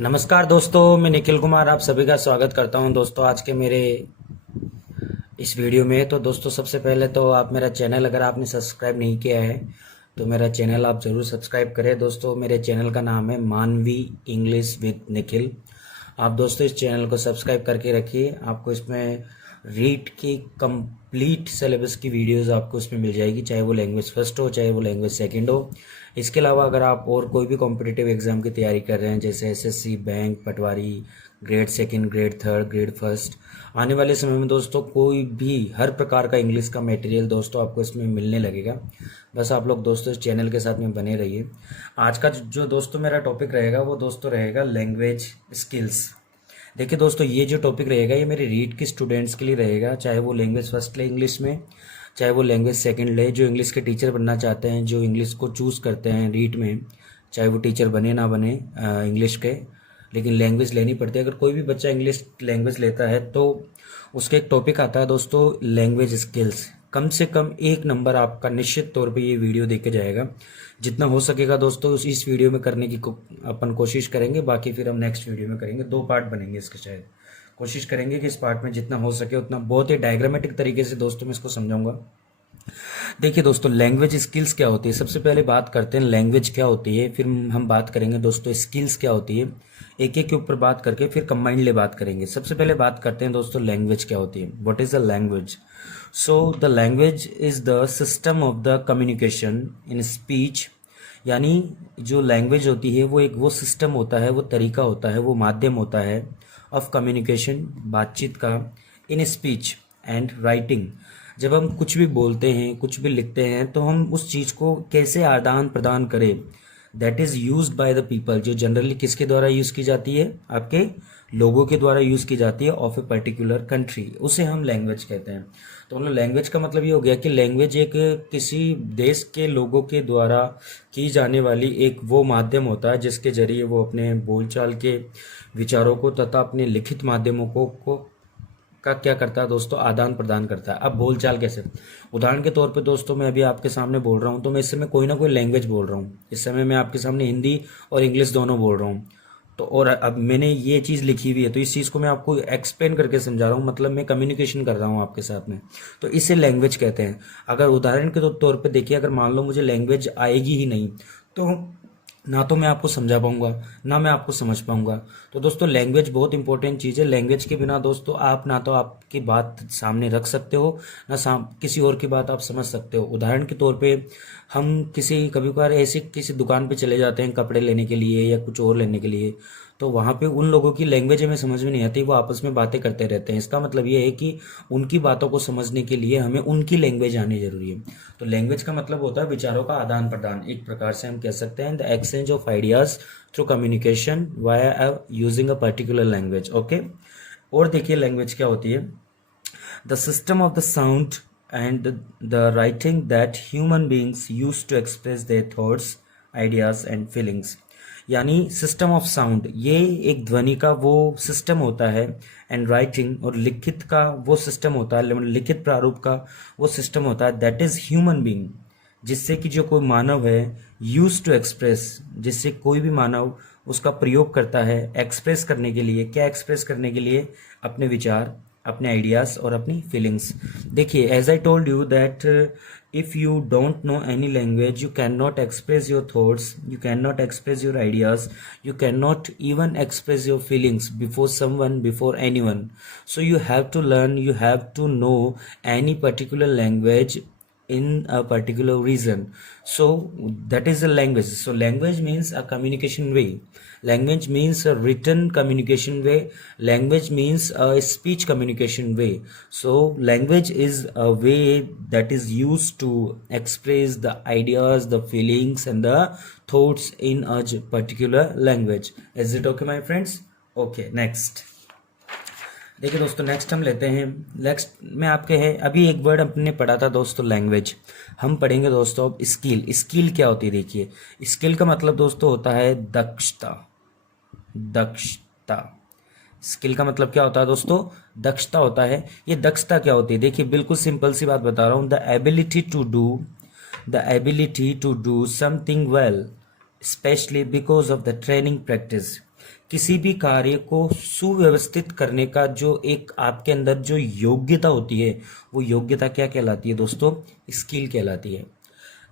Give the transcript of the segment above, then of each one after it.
नमस्कार दोस्तों, मैं निखिल कुमार आप सभी का स्वागत करता हूं दोस्तों आज के मेरे इस वीडियो में। तो दोस्तों सबसे पहले तो आप मेरा चैनल अगर आपने सब्सक्राइब नहीं किया है तो मेरा चैनल आप ज़रूर सब्सक्राइब करें। दोस्तों मेरे चैनल का नाम है मानवी इंग्लिश विद निखिल। आप दोस्तों इस चैनल को सब्सक्राइब करके रखिए। आपको इसमें रीड की कंप्लीट सिलेबस की वीडियोस आपको इसमें मिल जाएगी, चाहे वो लैंग्वेज फर्स्ट हो चाहे वो लैंग्वेज सेकंड हो। इसके अलावा अगर आप और कोई भी कॉम्पिटिटिव एग्जाम की तैयारी कर रहे हैं जैसे SSC, bank, patwari, grade second, grade third, grade first, आने वाले समय में दोस्तों कोई भी हर प्रकार का इंग्लिश का मटेरियल दोस्तों आपको इसमें मिलने लगेगा। बस आप लोग दोस्तों इस चैनल के साथ में बने रहिए। आज का जो दोस्तों मेरा टॉपिक रहेगा वो दोस्तों रहेगा लैंग्वेज स्किल्स। देखिए दोस्तों ये जो टॉपिक रहेगा ये मेरे रीड के स्टूडेंट्स के लिए रहेगा, चाहे वो लैंग्वेज फर्स्ट ले इंग्लिश में, चाहे वो लैंग्वेज सेकंड ले, जो इंग्लिश के टीचर बनना चाहते हैं, जो इंग्लिश को चूज़ करते हैं रीड में, चाहे वो टीचर बने ना बने इंग्लिश के, लेकिन लैंग्वेज लेनी पड़ती है। अगर कोई भी बच्चा इंग्लिश लैंग्वेज लेता है तो उसका एक टॉपिक आता है दोस्तों लैंग्वेज स्किल्स। कम से कम 1 नंबर आपका निश्चित तौर पे ये वीडियो देख के जाएगा। जितना हो सकेगा दोस्तों इस वीडियो में करने की अपन कोशिश करेंगे, बाकी फिर हम नेक्स्ट वीडियो में करेंगे। 2 पार्ट बनेंगे इसके, शायद कोशिश करेंगे कि इस पार्ट में जितना हो सके उतना बहुत ही डायग्रामेटिक तरीके से दोस्तों मैं इसको समझाऊंगा। देखिए दोस्तों लैंग्वेज स्किल्स क्या होती है, सबसे पहले बात करते हैं लैंग्वेज क्या होती है, फिर हम बात करेंगे दोस्तों स्किल्स क्या होती है। एक एक के ऊपर बात करके फिर कंबाइंडली बात करेंगे। सबसे पहले बात करते हैं दोस्तों लैंग्वेज क्या होती है। What is the language? So the language is the system of the communication in speech. यानी जो लैंग्वेज होती है वो एक वो सिस्टम होता है, वो तरीका होता है, वो माध्यम होता है ऑफ कम्युनिकेशन, बातचीत का, इन स्पीच एंड राइटिंग। जब हम कुछ भी बोलते हैं, कुछ भी लिखते हैं तो हम उस चीज़ को कैसे आदान प्रदान करें, that is used by the people. जो जनरली किसके द्वारा यूज़ की जाती है, आपके लोगों के द्वारा यूज़ की जाती है ऑफ ए पर्टिकुलर कंट्री, उसे हम लैंग्वेज कहते हैं। तो मतलब लैंग्वेज का मतलब ये हो गया कि लैंग्वेज एक किसी देश के लोगों के द्वारा की जाने वाली एक वो माध्यम होता है जिसके जरिए वो अपने बोलचाल के विचारों को तथा अपने लिखित माध्यमों को का क्या करता है दोस्तों, आदान प्रदान करता है। अब बोलचाल कैसे, उदाहरण के तौर पे दोस्तों मैं अभी आपके सामने बोल रहा हूँ तो मैं इस समय कोई ना कोई लैंग्वेज बोल रहा हूँ। इस समय मैं आपके सामने हिंदी और इंग्लिश दोनों बोल रहा हूँ। तो और अब मैंने ये चीज़ लिखी हुई है तो इस चीज़ को मैं आपको एक्सप्लेन करके समझा रहा हूँ, मतलब मैं कम्युनिकेशन कर रहा हूँ आपके साथ में, तो इसे लैंग्वेज कहते हैं। अगर उदाहरण के तौर पे देखिए, अगर मान लो मुझे लैंग्वेज आएगी ही नहीं तो ना तो मैं आपको समझा पाऊंगा ना मैं आपको समझ पाऊंगा। तो दोस्तों लैंग्वेज बहुत इंपॉर्टेंट चीज़ है। लैंग्वेज के बिना दोस्तों आप ना तो आपकी बात सामने रख सकते हो ना किसी और की बात आप समझ सकते हो। उदाहरण के तौर पे हम किसी कभी कभार ऐसे किसी दुकान पे चले जाते हैं कपड़े लेने के लिए या कुछ और लेने के लिए, तो वहाँ पे उन लोगों की लैंग्वेज हमें समझ में नहीं आती, वो आपस में बातें करते रहते हैं। इसका मतलब ये है कि उनकी बातों को समझने के लिए हमें उनकी लैंग्वेज आनी जरूरी है। तो लैंग्वेज का मतलब होता है विचारों का आदान प्रदान। एक प्रकार से हम कह सकते हैं the exchange of ideas through communication via using a particular language. Okay, और देखिए लैंग्वेज क्या होती है, the system of the sound and the writing that human beings use to express their thoughts, ideas and feelings. यानी system of sound ये एक ध्वनि का वो सिस्टम होता है, एंड राइटिंग और लिखित का वो सिस्टम होता है, लिखित प्रारूप का वो सिस्टम होता है, दैट इज ह्यूमन बीइंग, जिससे कि जो कोई मानव है यूज टू एक्सप्रेस, जिससे कोई भी मानव उसका प्रयोग करता है एक्सप्रेस करने के लिए। क्या एक्सप्रेस करने के लिए? अपने विचार, अपने आइडियाज और अपनी फीलिंग्स। देखिए as I told you that if you don't know any language you cannot express your thoughts, you cannot express your ideas, you cannot even express your feelings before someone, before anyone. So you have to learn, you have to know any particular language in a particular region. So that is a language. So language means a communication way, language means a written communication way, language means a speech communication way. So language is a way that is used to express the ideas, the feelings and the thoughts in a particular language. Is it okay my friends? Okay, next देखिए दोस्तों next हम लेते हैं, next में आपके है अभी एक वर्ड अपने पढ़ा था दोस्तों लैंग्वेज, हम पढ़ेंगे दोस्तों अब स्किल। स्किल क्या होती है? देखिए स्किल का मतलब दोस्तों होता है दक्षता। दक्षता, स्किल का मतलब क्या होता है दोस्तों? दक्षता होता है। ये दक्षता क्या होती है? देखिए बिल्कुल सिंपल सी बात बता रहा हूँ, the ability to do something well specially because of the training practice. किसी भी कार्य को सुव्यवस्थित करने का जो एक आपके अंदर जो योग्यता होती है, वो योग्यता क्या कहलाती है दोस्तों? स्किल कहलाती है।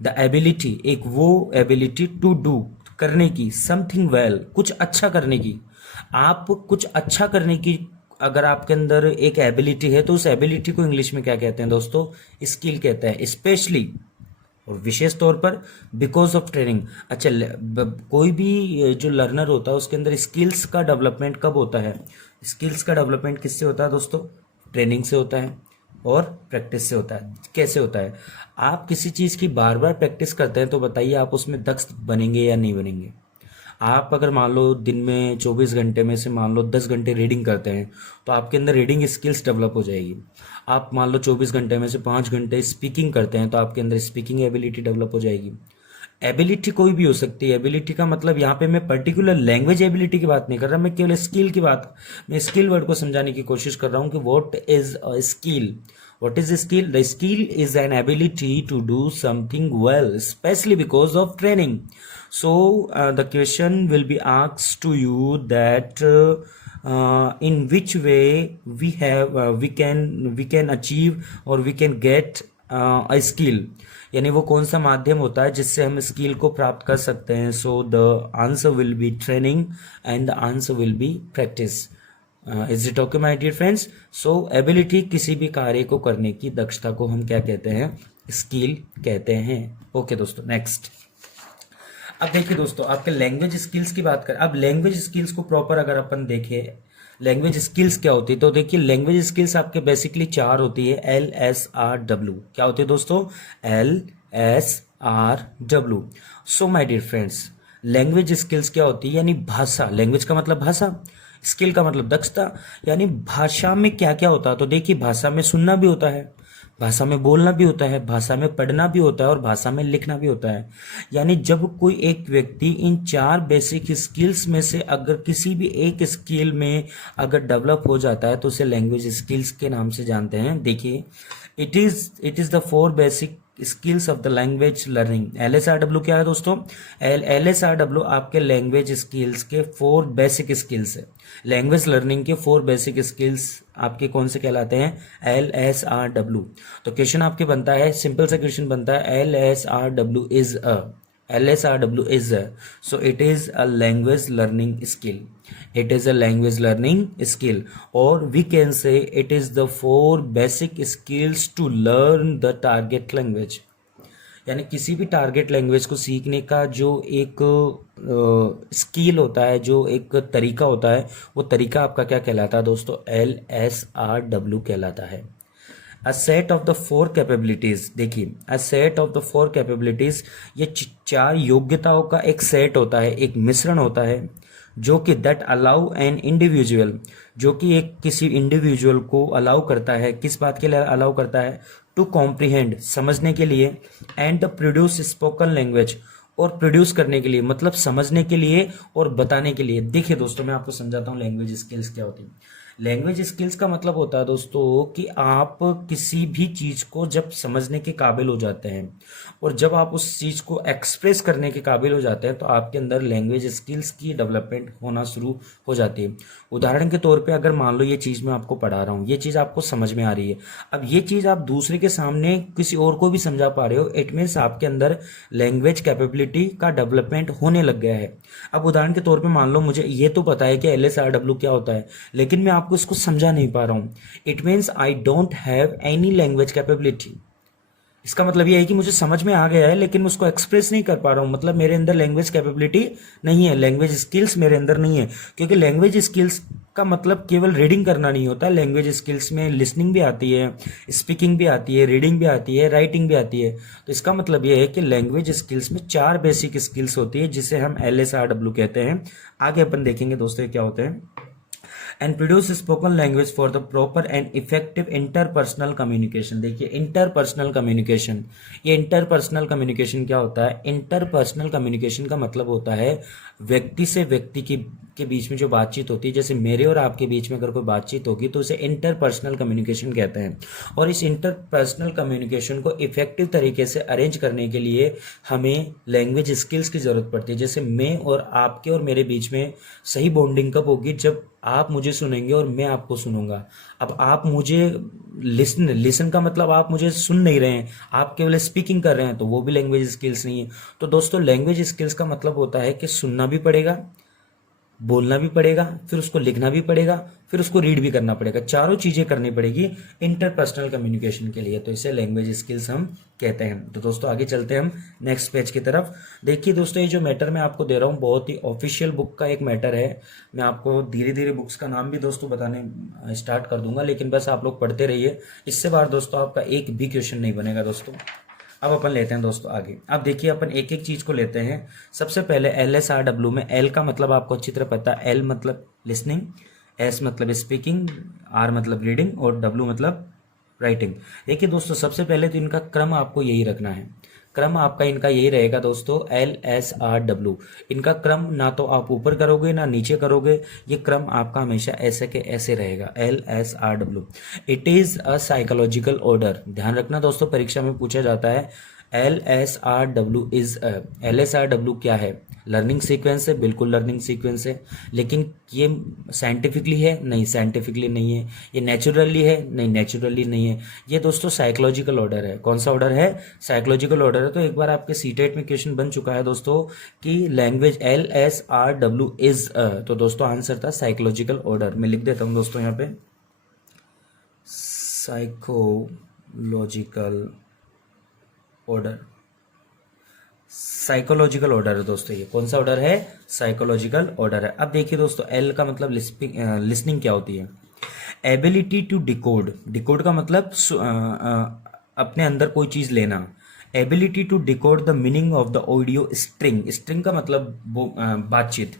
द एबिलिटी, एक वो एबिलिटी टू डू, करने की, समथिंग वेल, कुछ अच्छा करने की। आप कुछ अच्छा करने की अगर आपके अंदर एक एबिलिटी है तो उस एबिलिटी को इंग्लिश में क्या कहते हैं दोस्तों? स्किल कहते हैं। स्पेशली, और विशेष तौर पर, बिकॉज ऑफ ट्रेनिंग। अच्छा, कोई भी जो लर्नर होता है उसके अंदर स्किल्स का डेवलपमेंट कब होता है? स्किल्स का डेवलपमेंट किससे होता है दोस्तों? ट्रेनिंग से होता है और प्रैक्टिस से होता है। कैसे होता है? आप किसी चीज़ की बार बार प्रैक्टिस करते हैं तो बताइए आप उसमें दक्ष बनेंगे या नहीं बनेंगे? आप अगर मान लो दिन में 24 घंटे में से मान लो 10 घंटे रीडिंग करते हैं तो आपके अंदर रीडिंग स्किल्स डेवलप हो जाएगी। आप मान लो 24 घंटे में से 5 घंटे स्पीकिंग करते हैं तो आपके अंदर स्पीकिंग एबिलिटी डेवलप हो जाएगी। एबिलिटी कोई भी हो सकती है। एबिलिटी का मतलब यहाँ पे मैं पर्टिकुलर लैंग्वेज एबिलिटी की बात नहीं कर रहा, मैं केवल स्किल की बात, मैं स्किल वर्ड को समझाने की कोशिश कर रहा हूँ कि what is a skill. What is a skill? The skill is an ability to do something well, especially because of training. So the question will be asked to you that in which way we can achieve or we can get a skill. यानी वो कौन सा माध्यम होता है जिससे हम skill को प्राप्त कर सकते हैं? So the answer will be training and the answer will be practice. Is it okay my dear friends? So ability, किसी भी कार्य को करने की दक्षता को हम क्या कहते हैं? स्किल कहते हैं। ओके दोस्तों, नेक्स्ट। अब देखिए दोस्तों, आपके लैंग्वेज स्किल्स की बात करें। अब लैंग्वेज स्किल्स को प्रॉपर अगर अपन देखें, लैंग्वेज स्किल्स क्या होती है, तो देखिए लैंग्वेज स्किल्स आपके बेसिकली 4 होती है। LSRW क्या होती है दोस्तों? LSRW। So my dear friends, language skills क्या होती है? यानी भाषा। लैंग्वेज का मतलब भाषा, स्किल का मतलब दक्षता। यानी भाषा में क्या क्या होता है? तो देखिए भाषा में सुनना भी होता है, भाषा में बोलना भी होता है, भाषा में पढ़ना भी होता है और भाषा में लिखना भी होता है। यानी जब कोई एक व्यक्ति इन 4 बेसिक स्किल्स में से अगर किसी भी एक स्किल में अगर डेवलप हो जाता है तो उसे लैंग्वेज स्किल्स के नाम से जानते हैं। देखिए, it is the 4 basic skills of the language learning. LSRW क्या है दोस्तों? LSRW आपके लैंग्वेज स्किल्स के 4 बेसिक स्किल्स है। लैंग्वेज लर्निंग के 4 बेसिक स्किल्स आपके कौन से कहलाते हैं? LSRW। तो क्वेश्चन आपके बनता है, सिंपल सा क्वेश्चन बनता है, LSRW is a, so it is a language learning skill. It is a language learning skill, or we can say it is the 4 basic skills to learn the target language. यानी किसी भी target language को सीखने का जो एक skill होता है, जो एक तरीका होता है, वो तरीका आपका क्या कहलाता है दोस्तों? LSRW कहलाता है। A set of the 4 capabilities. देखिए, a set of the 4 capabilities, ये 4 योग्यताओं का एक सेट होता है, एक मिश्रण होता है, जो कि दैट अलाउ एन इंडिविजुअल, जो कि एक किसी इंडिविजुअल को अलाउ करता है, किस बात के लिए अलाउ करता है? टू कॉम्प्रीहेंड, समझने के लिए, and the produce spoken language, और प्रोड्यूस करने के लिए मतलब समझने के लिए और बताने के लिए। देखिए दोस्तों, मैं आपको समझाता हूँ लैंग्वेज स्किल्स क्या होती है। लैंग्वेज स्किल्स का मतलब होता है दोस्तों कि आप किसी भी चीज़ को जब समझने के काबिल हो जाते हैं और जब आप उस चीज़ को एक्सप्रेस करने के काबिल हो जाते हैं तो आपके अंदर लैंग्वेज स्किल्स की डेवलपमेंट होना शुरू हो जाती है। उदाहरण के तौर पे अगर मान लो ये चीज़ मैं आपको पढ़ा रहा हूँ, ये चीज़ आपको समझ में आ रही है, अब ये चीज़ आप दूसरे के सामने किसी और को भी समझा पा रहे हो, इट मीन्स आपके अंदर लैंग्वेज कैपेबिलिटी का डेवलपमेंट होने लग गया है। अब उदाहरण के तौर पे मान लो मुझे ये तो पता है कि LSRW क्या होता है, लेकिन मैं आपको इसको समझा नहीं पा रहा हूँ। It means I don't have any language capability. इसका मतलब ये है कि मुझे समझ में आ गया है लेकिन मैं उसको एक्सप्रेस नहीं कर पा रहा हूँ, मतलब मेरे अंदर लैंग्वेज कैपेबिलिटी नहीं है, लैंग्वेज स्किल्स मेरे अंदर नहीं है। क्योंकि लैंग्वेज स्किल्स का मतलब केवल रीडिंग करना नहीं होता, लैंग्वेज स्किल्स में लिसनिंग भी आती है, स्पीकिंग भी आती है, रीडिंग भी आती है, राइटिंग भी आती है। तो इसका मतलब ये है कि लैंग्वेज स्किल्स में 4 बेसिक स्किल्स होती है जिसे हम LSRW कहते हैं। आगे अपन देखेंगे दोस्तों ये क्या होते हैं। And produce spoken language for the proper and effective interpersonal communication. देखिए इंटरपर्सनल कम्युनिकेशन, ये इंटरपर्सनल कम्युनिकेशन क्या होता है? इंटरपर्सनल कम्युनिकेशन का मतलब होता है व्यक्ति से व्यक्ति की के बीच में जो बातचीत होती है, जैसे मेरे और आपके बीच में अगर कोई बातचीत होगी तो उसे इंटरपर्सनल कम्युनिकेशन कहते हैं। और इस इंटरपर्सनल कम्युनिकेशन को इफेक्टिव तरीके से अरेंज करने के लिए हमें लैंग्वेज स्किल्स की ज़रूरत पड़ती है। जैसे मैं और आपके और मेरे बीच में सही बॉन्डिंग कब होगी, जब आप मुझे सुनेंगे और मैं आपको सुनूंगा। अब आप मुझे लिसन का मतलब आप मुझे सुन नहीं रहे हैं, आप केवल स्पीकिंग कर रहे हैं, तो वो भी लैंग्वेज स्किल्स नहीं है। तो दोस्तों लैंग्वेज स्किल्स का मतलब होता है कि सुनना भी पड़ेगा, बोलना भी पड़ेगा, फिर उसको लिखना भी पड़ेगा, फिर उसको रीड भी करना पड़ेगा। चारों चीजें करनी पड़ेगी इंटरपर्सनल कम्युनिकेशन के लिए, तो इसे लैंग्वेज स्किल्स हम कहते हैं। तो दोस्तों आगे चलते हैं हम नेक्स्ट पेज की तरफ। देखिए दोस्तों, ये जो मैटर मैं आपको दे रहा हूँ बहुत ही ऑफिशियल बुक का एक मैटर है। मैं आपको धीरे धीरे बुक्स का नाम भी दोस्तों बताने स्टार्ट कर दूंगा, लेकिन बस आप लोग पढ़ते रहिए, इससे बार दोस्तों आपका एक भी क्वेश्चन नहीं बनेगा दोस्तों। अब अपन लेते हैं दोस्तों आगे। अब देखिए अपन एक एक चीज को लेते हैं। सबसे पहले LSRW में एल का मतलब आपको अच्छी तरह पता है। एल मतलब लिसनिंग, एस मतलब स्पीकिंग, आर मतलब रीडिंग और डब्ल्यू मतलब राइटिंग। देखिए दोस्तों सबसे पहले तो इनका क्रम आपको यही रखना है। क्रम आपका इनका यही रहेगा दोस्तों, LSRW। इनका क्रम ना तो आप ऊपर करोगे ना नीचे करोगे, ये क्रम आपका हमेशा ऐसे के ऐसे रहेगा, LSRW। It is a psychological order. ध्यान रखना दोस्तों, परीक्षा में पूछा जाता है LSRW क्या है? लर्निंग सीक्वेंस है, बिल्कुल लर्निंग सीक्वेंस है। लेकिन ये साइंटिफिकली है? नहीं, साइंटिफिकली नहीं है। ये नेचुरली है? नहीं, नेचुरली नहीं है। ये दोस्तों साइकोलॉजिकल ऑर्डर है। कौन सा ऑर्डर है? साइकोलॉजिकल ऑर्डर है। तो एक बार आपके सीटेट में क्वेश्चन बन चुका है दोस्तों कि लैंग्वेज LSRW इज, तो दोस्तों आंसर था साइकोलॉजिकल ऑर्डर। मैं लिख देता हूँ दोस्तों यहाँ पे, साइकोलॉजिकल ऑर्डर। साइकोलॉजिकल ऑर्डर है दोस्तों, ये कौन सा ऑर्डर है? साइकोलॉजिकल ऑर्डर है। अब देखिए दोस्तों, एल का मतलब लिसनिंग क्या होती है? Ability to decode. डिकोड का मतलब अपने अंदर कोई चीज लेना। Ability to decode the meaning of the audio string. String का मतलब बातचीत,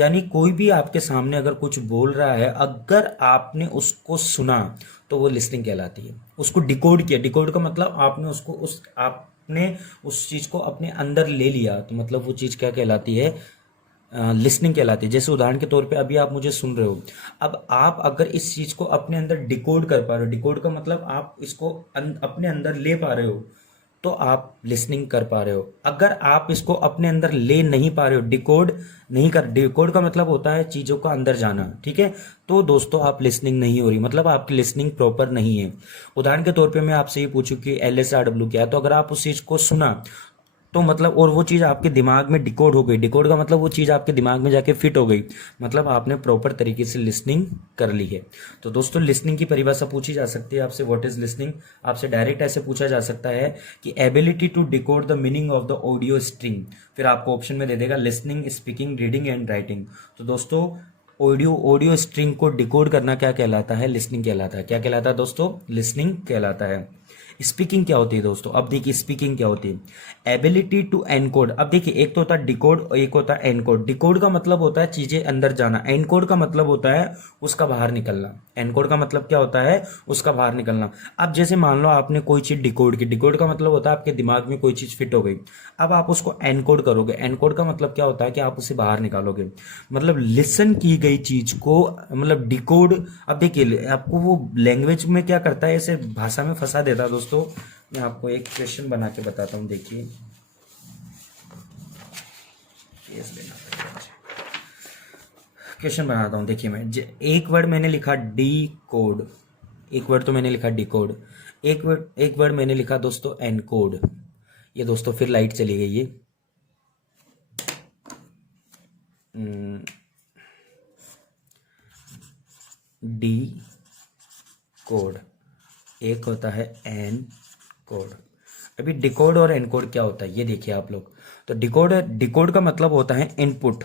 यानी कोई भी आपके सामने अगर कुछ बोल रहा है, अगर आपने उसको सुना तो वो लिसनिंग कहलाती है। उसको डिकोड किया, डिकोड का मतलब आपने उसको आपने उस चीज को अपने अंदर ले लिया, तो मतलब वो चीज क्या कहलाती है? लिसनिंग कहलाती है। जैसे उदाहरण के तौर पे अभी आप मुझे सुन रहे हो, अब आप अगर इस चीज को अपने अंदर डिकोड कर पा रहे हो, डिकोड का मतलब आप इसको अपने अंदर ले पा रहे हो, तो आप लिसनिंग कर पा रहे हो। अगर आप इसको अपने अंदर ले नहीं पा रहे हो, डिकोड नहीं कर, डिकोड का मतलब होता है चीजों का अंदर जाना, ठीक है, तो दोस्तों आप लिसनिंग नहीं हो रही, मतलब आपकी लिसनिंग प्रॉपर नहीं है। उदाहरण के तौर पे मैं आपसे ये पूछूं कि LSRW क्या है, तो अगर आप उस चीज को सुना तो मतलब, और वो चीज़ आपके दिमाग में डिकोड हो गई, डिकोड का मतलब वो चीज़ आपके दिमाग में जाके फिट हो गई, मतलब आपने प्रॉपर तरीके से लिसनिंग कर ली है। तो दोस्तों लिसनिंग की परिभाषा पूछी जा सकती है आपसे, व्हाट इज लिसनिंग। आपसे डायरेक्ट ऐसे पूछा जा सकता है कि ability to decode the meaning of the audio string, फिर आपको ऑप्शन में दे देगा listening, speaking, reading and writing. तो दोस्तों ऑडियो स्ट्रिंग को डिकोड करना क्या कहलाता है? लिसनिंग कहलाता है। क्या कहलाता है दोस्तों? लिसनिंग कहलाता है। स्पीकिंग क्या होती है दोस्तों? अब देखिए स्पीकिंग क्या होती है। Ability to encode. अब देखिए एक तो होता है डिकोड और एक होता है एनकोड। डिकोड का मतलब होता है चीजें अंदर जाना, एनकोड का मतलब होता है उसका बाहर निकलना। एनकोड का मतलब क्या होता है? उसका बाहर निकलना। अब जैसे मान लो आपने कोई चीज डिकोड की, डिकोड का मतलब होता है आपके दिमाग में कोई चीज फिट हो गई, अब आप उसको एनकोड करोगे। एनकोड का मतलब क्या होता है कि आप उसे बाहर निकालोगे, मतलब लिसन की गई चीज को मतलब डिकोड। अब देखिए आपको वो लैंग्वेज में क्या करता है, ऐसे भाषा में फंसा देता है दोस्तों। मैं आपको एक क्वेश्चन बना के बताता हूं, देखिए क्वेश्चन बनाता हूं। देखिए मैं एक वर्ड मैंने लिखा डी कोड, एक वर्ड तो मैंने लिखा डी कोड, एक वर्ड मैंने लिखा दोस्तों एनकोड। ये दोस्तों फिर लाइट चली गई है, डी कोड, एक होता है एन कोड। अभी डिकोड और एनकोड क्या होता है ये देखिए आप लोग। तो डिकोड का मतलब होता है इनपुट,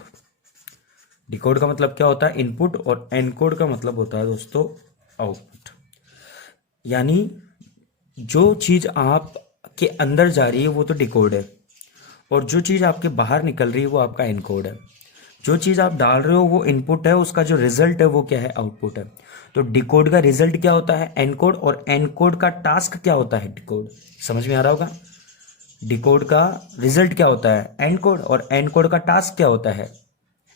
डिकोड का मतलब क्या होता है? इनपुट। और एनकोड का मतलब होता है दोस्तों आउटपुट, यानी जो चीज आप के अंदर जा रही है वो तो डिकोड है, और जो चीज आपके बाहर निकल रही है वो आपका एनकोड है। जो चीज आप डाल रहे हो वो इनपुट है, उसका जो रिजल्ट है वो क्या है? आउटपुट है। तो डिकोड का रिजल्ट क्या होता है? एनकोड। और एनकोड का टास्क क्या होता है? डिकोड। समझ में आ रहा होगा? डिकोड का रिजल्ट क्या होता है? एनकोड। और एनकोड का टास्क क्या होता है?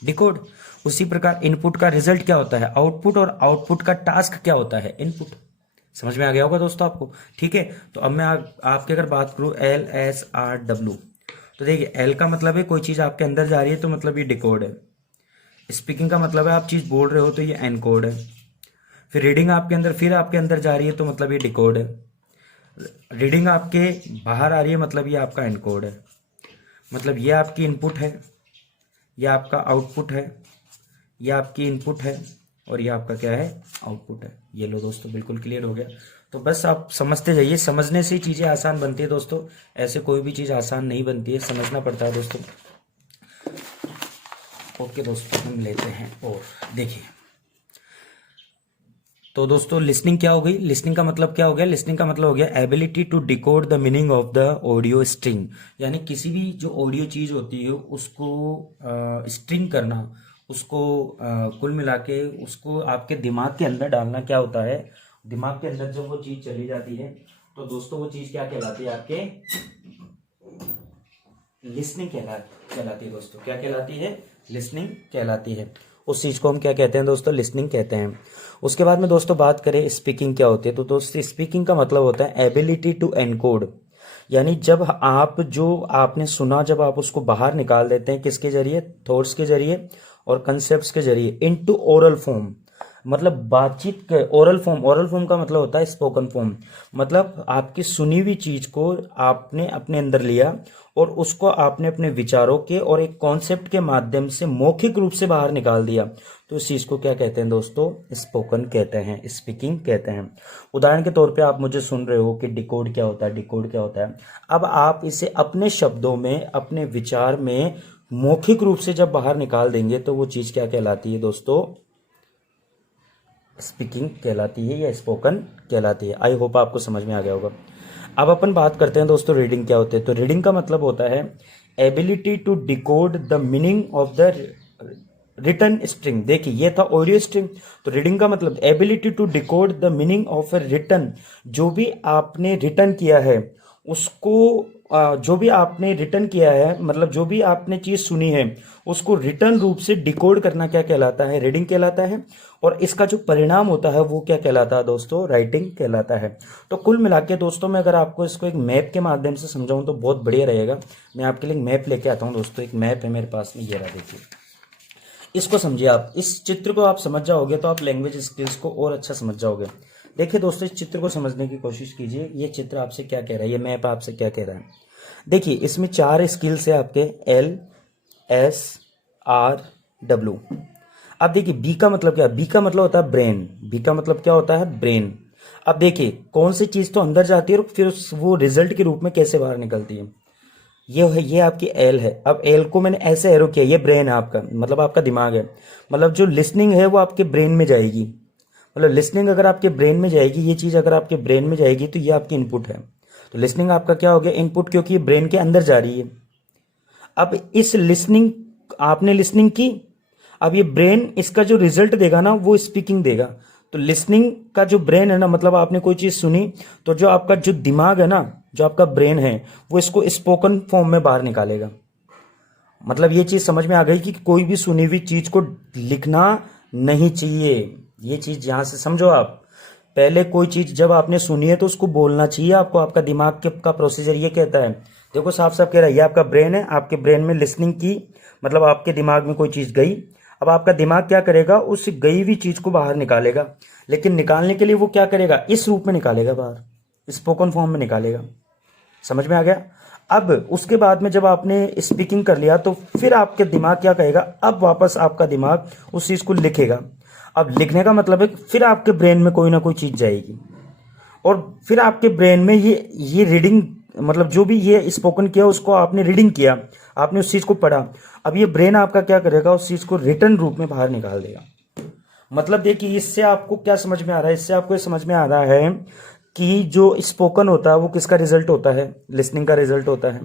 डिकोड। उसी प्रकार इनपुट का रिजल्ट क्या होता है आउटपुट, और आउटपुट का टास्क क्या होता है इनपुट। समझ में आ गया होगा दोस्तों आपको। ठीक है, तो अब मैं आपकी अगर बात करूँ LSRW, तो देखिए एल का मतलब है कोई चीज़ आपके अंदर जा रही है तो मतलब ये डिकोड है। स्पीकिंग का मतलब है आप चीज़ बोल रहे हो तो ये एनकोड है। फिर रीडिंग आपके अंदर फिर आपके अंदर जा रही है तो मतलब ये डिकोड है। रीडिंग आपके बाहर आ रही है मतलब ये आपका एनकोड है। मतलब ये आपकी इनपुट है, ये आपका आउटपुट है, ये आपकी इनपुट है, और ये आपका क्या है आउटपुट है। ये लो दोस्तों, बिल्कुल क्लियर हो गया। तो बस आप समझते जाइए, समझने से ही चीज़ें आसान बनती है दोस्तों। ऐसे कोई भी चीज़ आसान नहीं बनती है, समझना पड़ता है दोस्तों। ओके दोस्तों, हम लेते हैं और देखिए। तो दोस्तों लिसनिंग क्या हो गई, लिसनिंग का मतलब क्या हो गया, लिसनिंग का मतलब हो गया ability to decode the meaning of the audio string. यानी किसी भी जो ऑडियो चीज होती है उसको स्ट्रिंग करना, उसको कुल मिला के उसको आपके दिमाग के अंदर डालना क्या होता है। दिमाग के अंदर जब वो चीज चली जाती है तो दोस्तों वो चीज क्या कहलाती है आपके लिसनिंग कहलाती है दोस्तों। क्या कहलाती है, लिसनिंग कहलाती है। उस चीज को हम क्या कहते हैं दोस्तों, लिसनिंग कहते हैं। उसके बाद में दोस्तों बात करें स्पीकिंग क्या होती है, तो दोस्तों स्पीकिंग का मतलब होता है एबिलिटी टू एनकोड। यानी जब आप जो आपने सुना जब आप उसको बाहर निकाल देते हैं किसके जरिए, थॉट्स के जरिए और कंसेप्ट्स के जरिए इनटू ओरल फॉर्म। मतलब बातचीत के ओरल फॉर्म, ओरल फॉर्म का मतलब होता है स्पोकन फॉर्म। मतलब आपकी सुनी हुई चीज को आपने अपने अंदर लिया और उसको आपने अपने विचारों के और एक कॉन्सेप्ट के माध्यम से मौखिक रूप से बाहर निकाल दिया, तो इस चीज को क्या कहते हैं दोस्तों, स्पोकन कहते हैं, स्पीकिंग कहते हैं। उदाहरण के तौर पे आप मुझे सुन रहे हो कि डिकोड क्या होता है, डिकोड क्या होता है। अब आप इसे अपने शब्दों में अपने विचार में मौखिक रूप से जब बाहर निकाल देंगे तो वो चीज क्या कहलाती है दोस्तों, स्पीकिंग कहलाती है या स्पोकन कहलाती है। आई होप आपको समझ में आ गया होगा। अब अपन बात करते हैं दोस्तों रीडिंग क्या होती है। तो रीडिंग का मतलब होता है ability to decode the meaning of the written string. देखिए ये था ऑडियो स्ट्रिंग, तो रीडिंग का मतलब ability to decode the meaning of a written. जो भी आपने रिटन किया है उसको जो भी आपने रिटन किया है, मतलब जो भी आपने चीज सुनी है उसको रिटन रूप से डिकोड करना क्या कहलाता है, रीडिंग कहलाता है। और इसका जो परिणाम होता है वो क्या कहलाता है दोस्तों, राइटिंग कहलाता है। तो कुल मिला के दोस्तों मैं अगर आपको इसको एक मैप के माध्यम से समझाऊं तो बहुत बढ़िया रहेगा। मैं आपके लिए मैप लेके आता हूं दोस्तों। एक मैप है मेरे पास में, ये रहा देखिए। इसको समझिए आप, इस चित्र को आप समझ जाओगे तो आप लैंग्वेज स्किल्स को और अच्छा समझ जाओगे। देखिए दोस्तों इस चित्र को समझने की कोशिश कीजिए। ये चित्र आपसे क्या कह रहा है, ये मैप आपसे क्या कह रहा है। देखिए इसमें 4 स्किल्स है आपके, LSRW। अब देखिए बी का मतलब क्या है, बी का मतलब होता है ब्रेन। बी का मतलब क्या होता है, ब्रेन। अब देखिए कौन सी चीज तो अंदर जाती है और फिर वो रिजल्ट के रूप में कैसे बाहर निकलती है। ये आपकी एल है। अब एल को मैंने ऐसे एरो किया, ये ब्रेन है आपका, मतलब आपका दिमाग है। मतलब जो लिसनिंग है वो आपके ब्रेन में जाएगी। मतलब लिसनिंग अगर आपके ब्रेन में जाएगी, ये चीज अगर आपके ब्रेन में जाएगी तो ये आपकी इनपुट है। तो लिसनिंग आपका क्या हो गया, इनपुट, क्योंकि ये ब्रेन के अंदर जा रही है। अब इस लिसनिंग, आपने लिसनिंग की, अब ये ब्रेन इसका जो रिजल्ट देगा ना वो स्पीकिंग देगा। तो लिसनिंग का जो ब्रेन है ना, मतलब आपने कोई चीज सुनी तो जो आपका जो दिमाग है ना, जो आपका ब्रेन है वो इसको स्पोकन फॉर्म में बाहर निकालेगा। मतलब ये चीज समझ में आ गई कि कोई भी सुनी हुई चीज को लिखना नहीं चाहिए। ये चीज यहां से समझो आप। पहले कोई चीज जब आपने सुनी है तो उसको बोलना चाहिए आपको। आपका दिमाग का प्रोसीजर ये कहता है, देखो साफ साफ कह रहा है, ये आपका ब्रेन है, आपके ब्रेन में लिसनिंग की, मतलब आपके दिमाग में कोई चीज गई। अब आपका दिमाग क्या करेगा, उस गई हुई चीज को बाहर निकालेगा। लेकिन निकालने के लिए वो क्या करेगा, इस रूप में निकालेगा बाहर, स्पोकन फॉर्म में निकालेगा। समझ में आ गया। अब उसके बाद में जब आपने स्पीकिंग कर लिया तो फिर आपके दिमाग क्या कहेगा, अब वापस आपका दिमाग उस चीज को लिखेगा। अब लिखने का मतलब है फिर आपके ब्रेन में कोई ना कोई चीज जाएगी और फिर आपके ब्रेन में ये रीडिंग, मतलब जो भी ये स्पोकन किया उसको आपने रीडिंग किया, आपने उस चीज को पढ़ा। अब ये ब्रेन आपका क्या करेगा, उस चीज को रिटन रूप में बाहर निकाल देगा। मतलब देखिए इससे आपको क्या समझ में आ रहा है, इससे आपको समझ में आ रहा है कि जो स्पोकन होता है वो किसका रिजल्ट होता है, लिसनिंग का रिजल्ट होता है।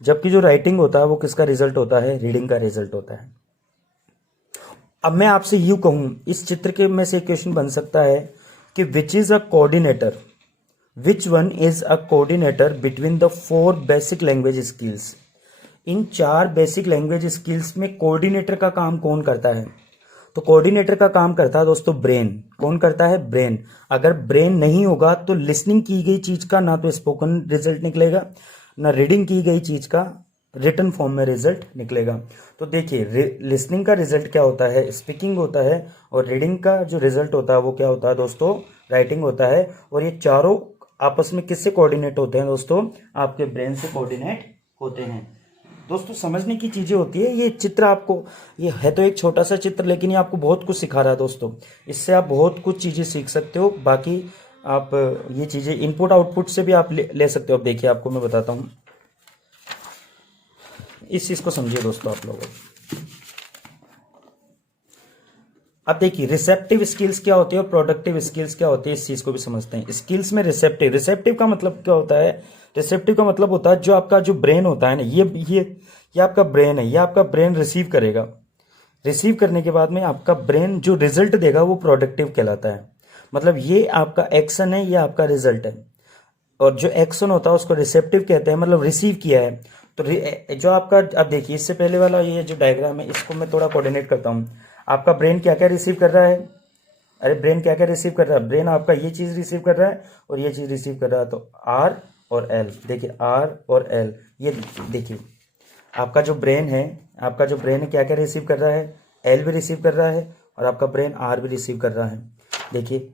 जबकि जो राइटिंग होता है वो किसका रिजल्ट होता है, रीडिंग का रिजल्ट होता है। अब मैं आपसे यूं कहूं, इस चित्र के में से क्वेश्चन बन सकता है कि which is a coordinator, which one is a coordinator between the 4 basic language skills. In 4 basic language skills में कोऑर्डिनेटर का काम कौन करता है। तो कोऑर्डिनेटर का काम करता है दोस्तों ब्रेन। कौन करता है? ब्रेन। अगर ब्रेन नहीं होगा तो लिसनिंग की गई चीज का ना तो स्पोकन रिजल्ट निकलेगा, ना रीडिंग की गई चीज का रिटन फॉर्म में रिजल्ट निकलेगा। तो देखिए लिसनिंग का रिजल्ट क्या होता है? स्पीकिंग होता है। और रीडिंग का जो रिजल्ट होता है वो क्या होता है दोस्तों? राइटिंग होता है। और ये चारों आपस में किससे कोऑर्डिनेट होते हैं दोस्तों? आपके ब्रेन से कोऑर्डिनेट होते हैं। दोस्तों समझने की चीजें होती है। ये चित्र आपको, ये है तो एक छोटा सा चित्र, लेकिन ये आपको बहुत कुछ सिखा रहा है दोस्तों। इससे आप बहुत कुछ चीजें सीख सकते हो। बाकी आप ये चीजें इनपुट आउटपुट से भी आप ले सकते हो। अब देखिए आपको मैं बताता हूँ, इस चीज को समझिए दोस्तों आप लोगों। अब देखिए रिसेप्टिव स्किल्स क्या होती है और प्रोडक्टिव स्किल्स क्या होती है, इस चीज को भी समझते हैं। स्किल्स में रिसेप्टिव, रिसेप्टिव का मतलब क्या होता है? रिसेप्टिव का मतलब होता है जो आपका जो ब्रेन होता है ना, ये आपका ब्रेन है, ये आपका ब्रेन रिसीव करेगा। रिसीव करने के बाद में आपका ब्रेन जो रिजल्ट देगा वो प्रोडक्टिव कहलाता है। मतलब ये आपका एक्शन है, ये आपका रिजल्ट है। और जो एक्शन होता है उसको रिसेप्टिव कहते हैं, मतलब रिसीव किया है। तो जो आपका, अब देखिए इससे पहले वाला ये जो डायग्राम है इसको मैं थोड़ा कोऑर्डिनेट करता हूँ। आपका ब्रेन क्या क्या रिसीव कर रहा है? अरे ब्रेन क्या क्या रिसीव कर रहा है? ब्रेन आपका ये चीज रिसीव कर रहा है और ये चीज रिसीव कर रहा है। तो आर और एल, देखिए आर और एल, ये देखिए आपका जो ब्रेन है, आपका जो ब्रेन है क्या क्या रिसीव कर रहा है? एल भी रिसीव कर रहा है और आपका ब्रेन आर भी रिसीव कर रहा है। देखिए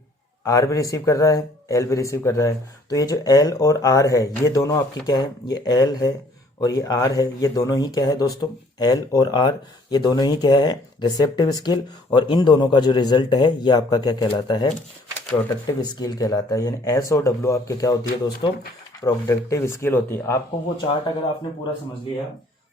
आर भी रिसीव कर रहा है, एल भी रिसीव कर रहा है। तो ये जो एल और आर है ये दोनों आपकी क्या है? ये एल है और ये आर है, ये दोनों ही क्या है दोस्तों? एल और आर, ये दोनों ही क्या है? Receptive skill. और इन दोनों का जो रिजल्ट है ये आपका क्या कहलाता है? प्रोडक्टिव स्किल कहलाता है। यानी एस और डब्ल्यू आपके क्या होती है दोस्तों? प्रोडक्टिव स्किल होती है। आपको वो चार्ट अगर आपने पूरा समझ लिया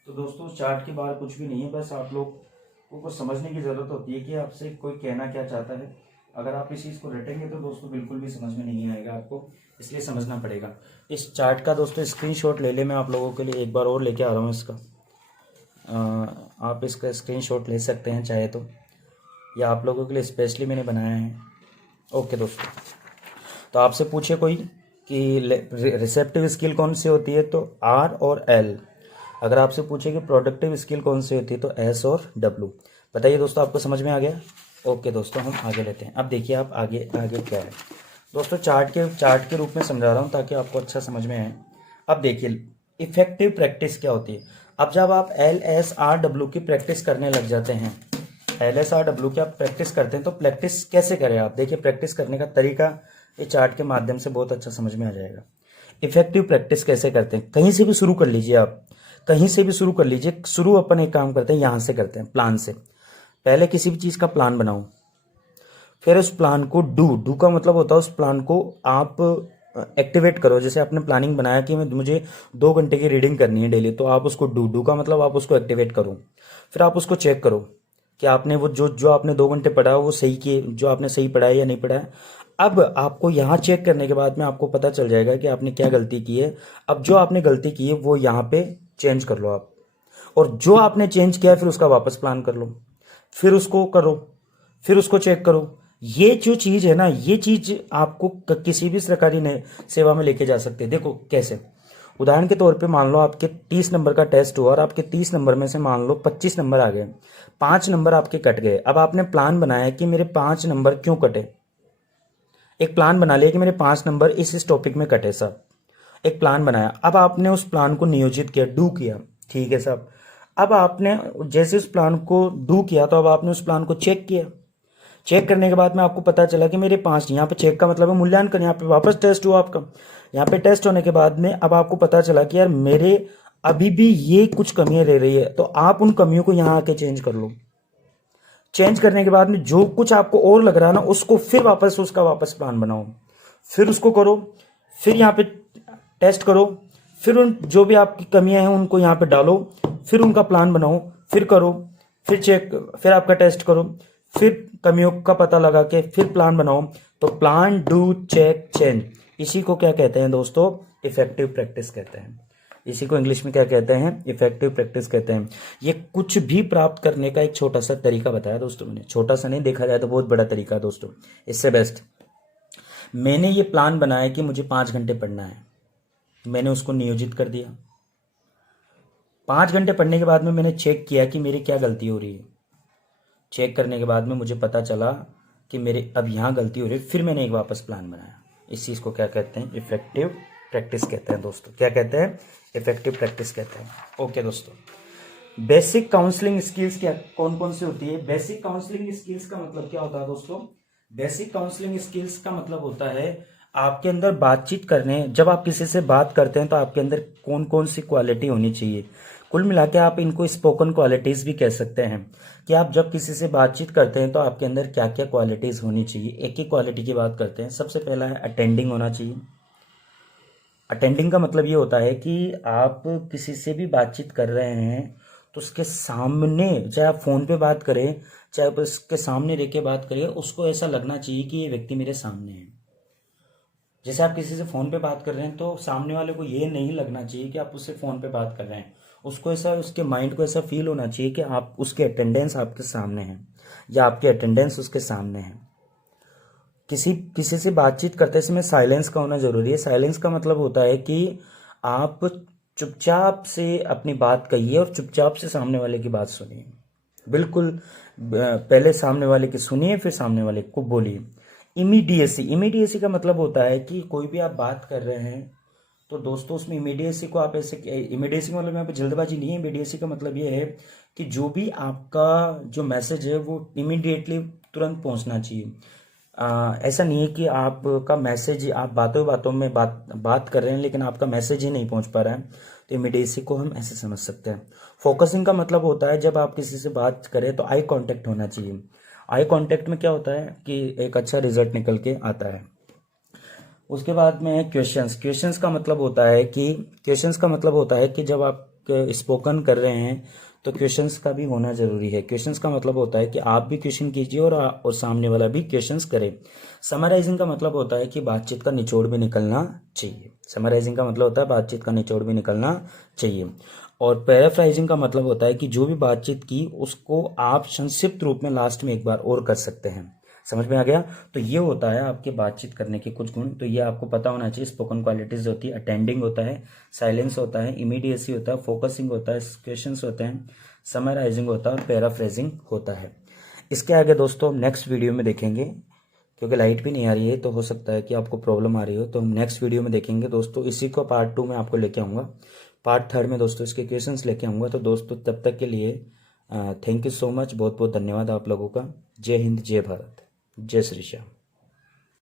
तो दोस्तों उस चार्ट के बाहर कुछ भी नहीं है, बस आप लोग को समझने की जरूरत होती है कि आपसे कोई कहना क्या चाहता है। अगर आप इस चीज़ को रटेंगे तो दोस्तों बिल्कुल भी समझ में नहीं आएगा आपको, इसलिए समझना पड़ेगा। इस चार्ट का दोस्तों स्क्रीनशॉट ले ले, मैं आप लोगों के लिए एक बार और लेके आ रहा हूँ इसका। आप इसका स्क्रीनशॉट ले सकते हैं चाहे तो, या आप लोगों के लिए स्पेशली मैंने बनाया है। ओके दोस्तों, तो आपसे पूछे कोई कि रिसेप्टिव स्किल कौन सी होती है तो आर और एल। अगर आपसे पूछे कि प्रोडक्टिव स्किल कौन सी होती है तो एस और डब्ल्यू। बताइए दोस्तों आपको समझ में आ गया? ओके दोस्तों, हम आगे लेते हैं। अब देखिए आप आगे क्या है दोस्तों, चार्ट के रूप में समझा रहा हूँ ताकि आपको अच्छा समझ में आए। अब देखिए इफेक्टिव प्रैक्टिस क्या होती है। अब जब आप एल एस आर डब्ल्यू की प्रैक्टिस करने लग जाते हैं, एल एस आर डब्ल्यू की आप प्रैक्टिस करते हैं, तो प्रैक्टिस कैसे करें आप? देखिए प्रैक्टिस करने का तरीका ये चार्ट के माध्यम से बहुत अच्छा समझ में आ जाएगा। इफेक्टिव प्रैक्टिस कैसे करते हैं? कहीं से भी शुरू कर लीजिए आप, कहीं से भी शुरू कर लीजिए। शुरू अपन एक काम करते हैं, यहां से करते हैं, प्लान से। पहले किसी भी चीज का प्लान बनाओ, फिर उस प्लान को डू का मतलब होता है उस प्लान को आप एक्टिवेट करो। जैसे आपने प्लानिंग बनाया कि मुझे 2 घंटे की रीडिंग करनी है डेली, तो आप उसको डू का मतलब आप उसको एक्टिवेट करो। फिर आप उसको चेक करो कि आपने वो जो आपने 2 घंटे पढ़ा वो सही किए, जो आपने सही पढ़ा है या नहीं पढ़ा है। अब आपको यहाँ चेक करने के बाद में आपको पता चल जाएगा कि आपने क्या गलती की है। अब जो आपने गलती की है वो यहाँ पे चेंज कर लो आप, और जो आपने चेंज किया है फिर उसका वापस प्लान कर लो, फिर उसको करो, फिर उसको चेक करो। ये जो चीज है ना, ये चीज आपको किसी भी सरकारी सेवा में लेके जा सकते हैं। देखो कैसे, उदाहरण के तौर पे मान लो आपके 30 नंबर का टेस्ट हुआ और आपके 30 नंबर में से मान लो 25 नंबर आ गए, 5 नंबर आपके कट गए। अब आपने प्लान बनाया कि मेरे 5 नंबर क्यों कटे। एक प्लान बना लिया कि मेरे 5 नंबर इस टॉपिक में कटे साहब, एक प्लान बनाया। अब आपने उस प्लान को नियोजित किया, डू किया, ठीक है साहब। अब आपने जैसे उस प्लान को डू किया तो अब आपने उस प्लान को चेक किया। चेक करने के बाद में आपको पता चला कि मेरे 5, यहाँ पे चेक का मतलब है मूल्यांकन, यहाँ पे वापस टेस्ट हुआ आपका। यहाँ पे टेस्ट होने के बाद में अब आपको पता चला कि यार मेरे अभी भी ये कुछ कमियां रह रही है, तो आप उन कमियों को यहाँ आके चेंज कर लो। चेंज करने के बाद में जो कुछ आपको और लग रहा है ना उसको फिर वापस उसका वापस प्लान बनाओ, फिर उसको करो, फिर यहाँ पे टेस्ट करो, फिर उन जो भी आपकी कमियां हैं उनको यहाँ पे डालो, फिर उनका प्लान बनाओ, फिर करो, फिर चेक, फिर आपका टेस्ट करो, फिर कमियों का पता लगा के फिर प्लान बनाओ। तो प्लान डू चेक चेंज, इसी को क्या कहते हैं दोस्तों? इफेक्टिव प्रैक्टिस कहते हैं। इसी को इंग्लिश में क्या कहते हैं? इफेक्टिव प्रैक्टिस कहते हैं। ये कुछ भी प्राप्त करने का एक छोटा सा तरीका बताया दोस्तों मैंने, छोटा सा नहीं, देखा जाए तो बहुत बड़ा तरीका है दोस्तों। इससे बेस्ट मैंने ये प्लान बनाया कि मुझे 5 घंटे पढ़ना है, मैंने उसको नियोजित कर दिया। 5 घंटे पढ़ने के बाद में मैंने चेक किया कि मेरी क्या गलती हो रही है, चेक करने के बाद में मुझे पता चला कि मेरे अब यहाँ गलती हो रही है, फिर मैंने एक वापस प्लान बनाया। इस चीज़ को क्या कहते हैं? इफेक्टिव प्रैक्टिस कहते हैं दोस्तों। क्या कहते हैं? इफेक्टिव प्रैक्टिस कहते हैं। ओके दोस्तों, बेसिक काउंसलिंग स्किल्स क्या कौन कौन सी होती है? बेसिक काउंसलिंग स्किल्स का मतलब क्या होता है दोस्तों? बेसिक काउंसलिंग स्किल्स का मतलब होता है आपके अंदर बातचीत करने, जब आप किसी से बात करते हैं तो आपके अंदर कौन कौन सी क्वालिटी होनी चाहिए। कुल मिला के आप इनको स्पोकन क्वालिटीज भी कह सकते हैं कि आप जब किसी से बातचीत करते हैं तो आपके अंदर क्या क्या क्वालिटीज होनी चाहिए। एक ही क्वालिटी की बात करते हैं। सबसे पहला है अटेंडिंग होना चाहिए। अटेंडिंग का मतलब ये होता है कि आप किसी से भी बातचीत कर रहे हैं तो उसके सामने, चाहे आप फोन पे बात करें चाहे आप उसके सामने रह के बात करें, उसको ऐसा लगना चाहिए कि ये व्यक्ति मेरे सामने है। जैसे आप किसी से फोन पे बात कर रहे हैं तो सामने वाले को ये नहीं लगना चाहिए कि आप उससे फोन पे बात कर रहे हैं। उसको ऐसा, उसके माइंड को ऐसा फील होना चाहिए कि आप उसके अटेंडेंस आपके सामने है या आपके अटेंडेंस उसके सामने है। किसी किसी से बातचीत करते समय साइलेंस का होना जरूरी है। साइलेंस का मतलब होता है कि आप चुपचाप से अपनी बात कहिए और चुपचाप से सामने वाले की बात सुनिए। बिल्कुल पहले सामने वाले की सुनिए फिर सामने वाले को बोलिए। इमीडिएसी, इमीडिएसी का मतलब होता है कि कोई भी आप बात कर रहे हैं तो दोस्तों उसमें इमीडिएसी को आप ऐसे, इमीडिएसी का मतलब यहाँ पे जल्दबाजी नहीं है। इमीडिएसी का मतलब ये है कि जो भी आपका जो मैसेज है वो इमीडिएटली तुरंत पहुंचना चाहिए। ऐसा नहीं है कि आपका मैसेज, आप बातों बातों में बात कर रहे हैं लेकिन आपका मैसेज ही नहीं पहुंच पा रहा है, तो इमीडिएसी को हम ऐसे समझ सकते हैं। फोकसिंग का मतलब होता है जब आप किसी से बात करें तो आई कांटेक्ट होना चाहिए। आई कांटेक्ट में क्या होता है कि एक अच्छा रिजल्ट निकल के आता है। उसके बाद में क्वेश्चंस। क्वेश्चंस का मतलब होता है कि जब आप स्पोकन कर रहे हैं तो क्वेश्चंस का भी होना जरूरी है। क्वेश्चंस का मतलब होता है कि आप भी क्वेश्चन कीजिए और सामने वाला भी क्वेश्चंस करे। समराइजिंग का मतलब होता है कि बातचीत का निचोड़ भी निकलना चाहिए। समराइजिंग का मतलब होता है बातचीत का निचोड़ भी निकलना चाहिए। और पैराफ्राइजिंग का मतलब होता है कि जो भी बातचीत की उसको आप संक्षिप्त रूप में लास्ट में एक बार और कर सकते हैं। समझ में आ गया? तो ये होता है आपके बातचीत करने के कुछ गुण। तो ये आपको पता होना चाहिए। स्पोकन क्वालिटीज होती है, अटेंडिंग होता है, साइलेंस होता है, इमीडिएसी होता है, फोकसिंग होता है, क्वेश्चंस होते हैं, समराइजिंग होता है और पैराफ्रेजिंग होता है। इसके आगे दोस्तों हम नेक्स्ट वीडियो में देखेंगे, क्योंकि लाइट भी नहीं आ रही है तो हो सकता है कि आपको प्रॉब्लम आ रही हो, तो हम नेक्स्ट वीडियो में देखेंगे दोस्तों। इसी को पार्ट 2 में आपको लेके आऊँगा। पार्ट 3 में दोस्तों इसके क्वेश्चंस लेके आऊँगा। तो दोस्तों तब तक के लिए थैंक यू सो मच, बहुत बहुत धन्यवाद आप लोगों का। जय हिंद, जय भारत, जय श्री श्याम।